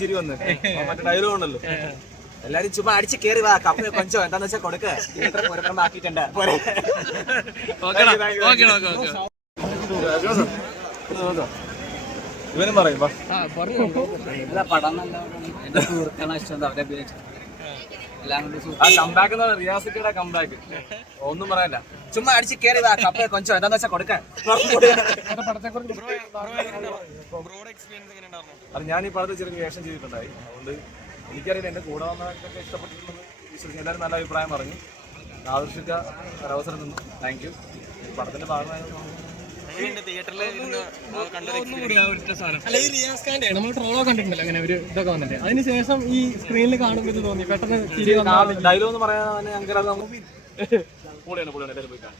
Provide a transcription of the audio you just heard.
ചിരി വന്ന്. മറ്റേ ഡയലോഗ് ഉണ്ടല്ലോ. എല്ലാരും ചുമ്മാ അടിച്ച് കേറി വാ കപ്പ കൊഞ്ചോ എന്താന്ന് വെച്ചാൽ കൊടുക്ക. ആക്കിയിട്ടുണ്ട് ഇവനും പറയും പടം നല്ല സുഹൃത്തുക്കളെ ഇഷ്ടം അവരെ അഭിനയിച്ചു കമ്പാക്ക് എന്ന് പറഞ്ഞാൽ റിയാസിക്കയുടെ കമ്പാക്ക് ഒന്നും പറയല്ല ചുമ്മാ അടിച്ച് വാ കപ്പ കൊഞ്ചോ. എന്താന്ന് വെച്ചാൽ കൊടുക്കാൻ അത് ഞാൻ ഈ പടത്തിൽ ചെറിയ വേഷം ചെയ്തിട്ടുണ്ടായി. അതുകൊണ്ട് എനിക്കറിയില്ല എന്റെ കൂടെ വന്നവർക്കൊക്കെ ഇഷ്ടപ്പെട്ടിട്ടുണ്ടെന്ന് വിശ്വസിക്കുന്നു എല്ലാവരും നല്ല അഭിപ്രായം പറഞ്ഞു. ആദർശിക്ക ഒരവസരം തന്നു. താങ്ക് യു പടത്തിന്റെ ഭാഗമായത് അല്ല ഈ റിയാസ് ഖാന്റെ നമ്മൾ ട്രോളോ കണ്ടിട്ടുണ്ടല്ലോ അങ്ങനെ ഒരു ഇതൊക്കെ വന്നിട്ട്. അതിനുശേഷം ഈ സ്ക്രീനിൽ കാണുമ്പോൾ ഇത് തോന്നി? പെട്ടെന്ന് ചിരി ഡയലോഗ് എന്ന് പറയാൻ ഞങ്ങൾക്ക് അത് പൊളിയാണ് പൊളിയാണ്. എല്ലാവരും പോയി കാണും.